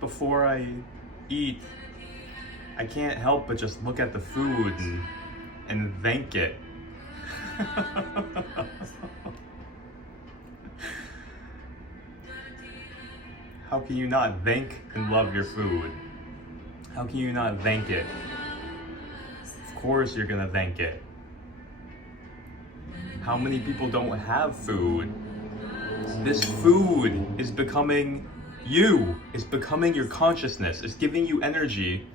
before I eat, I can't help but just look at the food and thank it. How can you not thank and love your food? How can you not thank it? Of course you're gonna thank it. How many people don't have food? This food is becoming you. It's becoming your consciousness. It's giving you energy.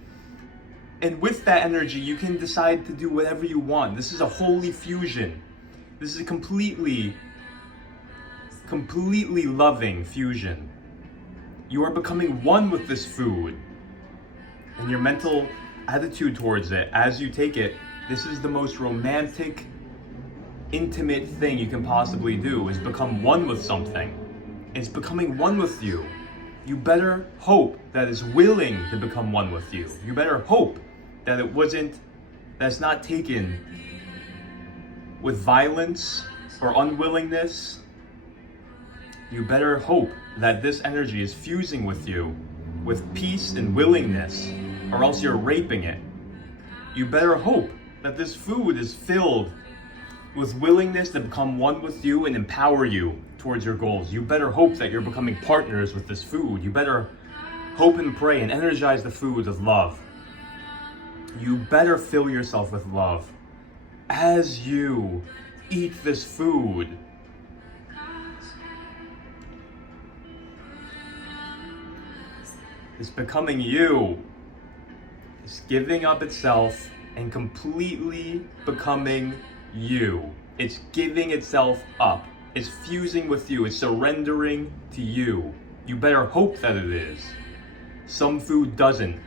And with that energy, you can decide to do whatever you want. This is a holy fusion. This is a completely loving fusion. You are becoming one with this food. And your mental attitude towards it, as you take it, this is the most romantic, intimate thing you can possibly do, is become one with something. It's becoming one with you. You better hope that it's willing to become one with you. You better hope that that's not taken with violence or unwillingness. You better hope that this energy is fusing with you with peace and willingness, or else you're raping it. You better hope that this food is filled with willingness to become one with you and empower you towards your goals. You better hope that you're becoming partners with this food. You better hope and pray and energize the food with love. You better fill yourself with love as you eat this food. It's becoming you. It's giving up itself and completely becoming you. It's giving itself up. It's fusing with you. It's surrendering to you. You better hope that it is. Some food doesn't.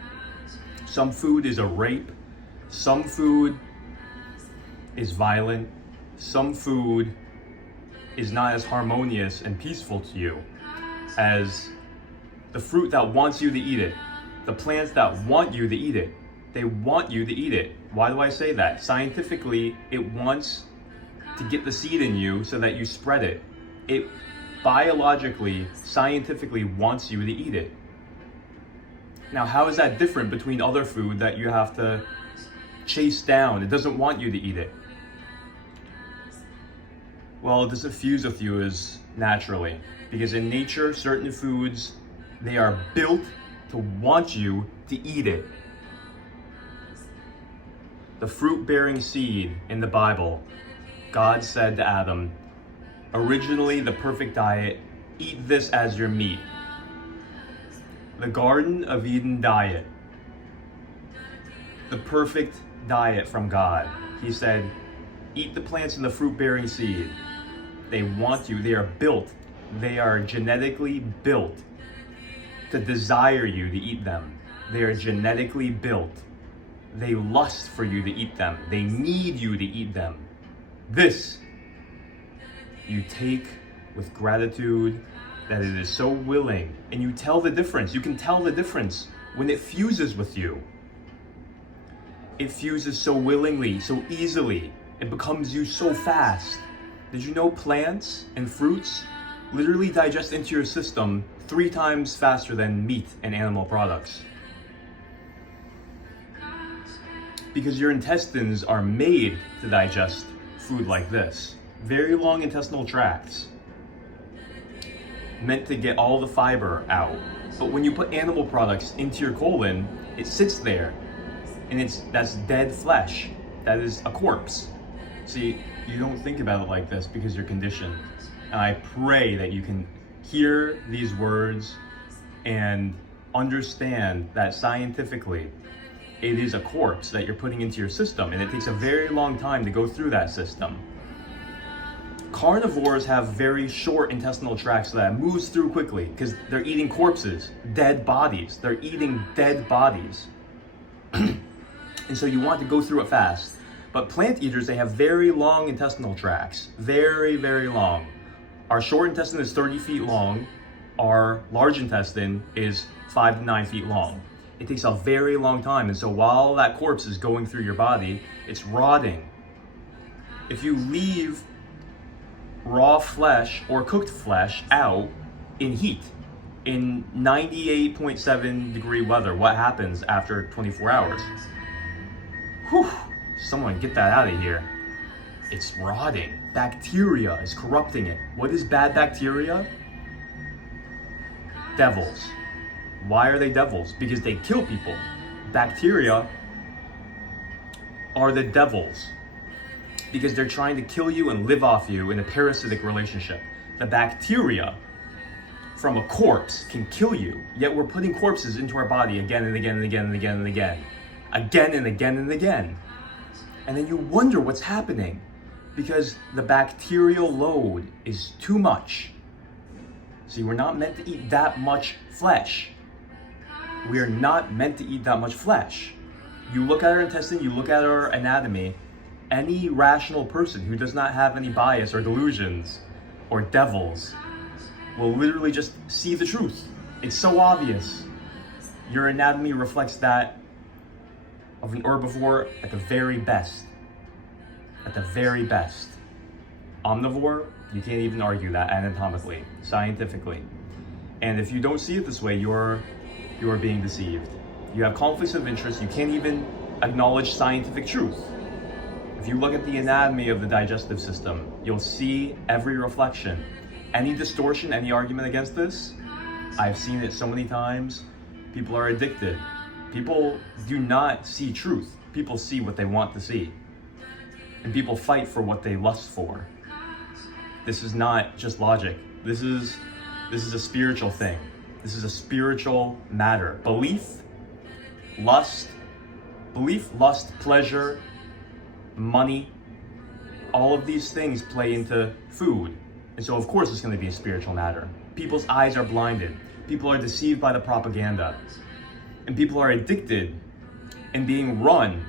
Some food is a rape. Some food is violent. Some food is not as harmonious and peaceful to you as the fruit that wants you to eat it. The plants that want you to eat it. They want you to eat it. Why do I say that? Scientifically, it wants to get the seed in you so that you spread it. It biologically, scientifically wants you to eat it. Now, how is that different between other food that you have to chase down? It doesn't want you to eat it. Well, it doesn't fuse with you as naturally. Because in nature, certain foods, they are built to want you to eat it. The fruit-bearing seed in the Bible, God said to Adam, originally the perfect diet, eat this as your meat. The Garden of Eden diet, the perfect diet from God. He said, eat the plants and the fruit-bearing seed. They want you, they are built, they are genetically built to desire you to eat them. They are genetically built. They lust for you to eat them. They need you to eat them. This you take with gratitude that it is so willing, and you tell the difference. You can tell the difference when it fuses with you. It fuses so willingly, so easily. It becomes you so fast. Did you know plants and fruits literally digest into your system 3 times faster than meat and animal products? Because your intestines are made to digest food like this. Very long intestinal tracts, meant to get all the fiber out. But when you put animal products into your colon, it sits there, and that's dead flesh. That is a corpse. See, you don't think about it like this because you're conditioned. And I pray that you can hear these words and understand that scientifically, it is a corpse that you're putting into your system, and it takes a very long time to go through that system. Carnivores have very short intestinal tracts so that it moves through quickly because they're eating corpses, dead bodies. They're eating dead bodies. And so you want to go through it fast. But plant eaters, they have very long intestinal tracts. Very, very long. Our short intestine is 30 feet long. Our large intestine is 5 to 9 feet long. It takes a very long time. And so while that corpse is going through your body, it's rotting. If you leave raw flesh or cooked flesh out in heat, in 98.7 degree weather, what happens after 24 hours? Whew, someone get that out of here. It's rotting. Bacteria is corrupting it. What is bad bacteria? Devils. Why are they devils? Because they kill people. Bacteria are the devils because they're trying to kill you and live off you in a parasitic relationship. The bacteria from a corpse can kill you, yet we're putting corpses into our body again and again and again and again and again. Again and again and again. And then you wonder what's happening because the bacterial load is too much. See, we're not meant to eat that much flesh. We are not meant to eat that much flesh. You look at our intestine, you look at our anatomy, any rational person who does not have any bias or delusions or devils will literally just see the truth. It's so obvious. Your anatomy reflects that of an herbivore at the very best. At the very best. Omnivore, you can't even argue that anatomically, scientifically. And if you don't see it this way, you're being deceived. You have conflicts of interest. You can't even acknowledge scientific truth. If you look at the anatomy of the digestive system, you'll see every reflection. Any distortion, any argument against this, I've seen it so many times. People are addicted. People do not see truth. People see what they want to see. And people fight for what they lust for. This is not just logic. This is a spiritual thing. This is a spiritual matter. Belief, lust, pleasure, money, all of these things play into food. And so of course it's going to be a spiritual matter. People's eyes are blinded. People are deceived by the propaganda. And people are addicted and being run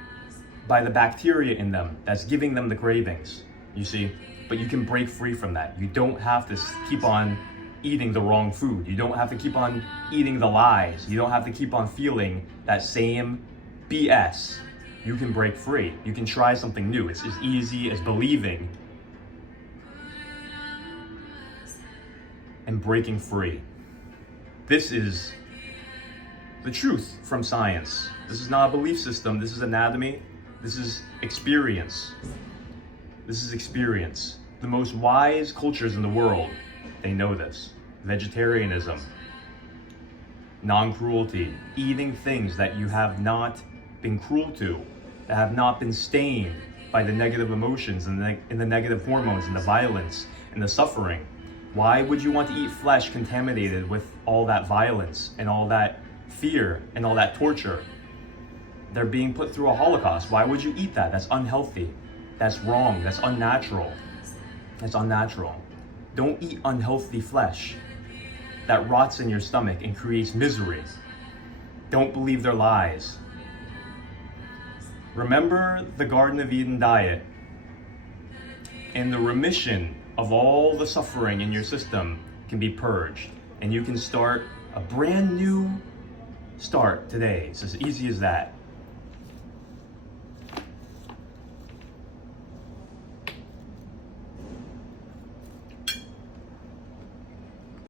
by the bacteria in them that's giving them the cravings, you see? But you can break free from that. You don't have to keep on eating the wrong food. You don't have to keep on eating the lies. You don't have to keep on feeling that same BS. You can break free. You can try something new. It's as easy as believing and breaking free. This is the truth from science. This is not a belief system. This is anatomy. This is experience. This is experience. The most wise cultures in the world, they know this. Vegetarianism, non-cruelty, eating things that you have not been cruel to, that have not been stained by the negative emotions and the negative hormones and the violence and the suffering. Why would you want to eat flesh contaminated with all that violence and all that fear and all that torture? They're being put through a Holocaust. Why would you eat that? That's unhealthy. That's wrong. That's unnatural. That's unnatural. Don't eat unhealthy flesh that rots in your stomach and creates misery. Don't believe their lies. Remember the Garden of Eden diet and the remission of all the suffering in your system can be purged, and you can start a brand new start today. It's as easy as that.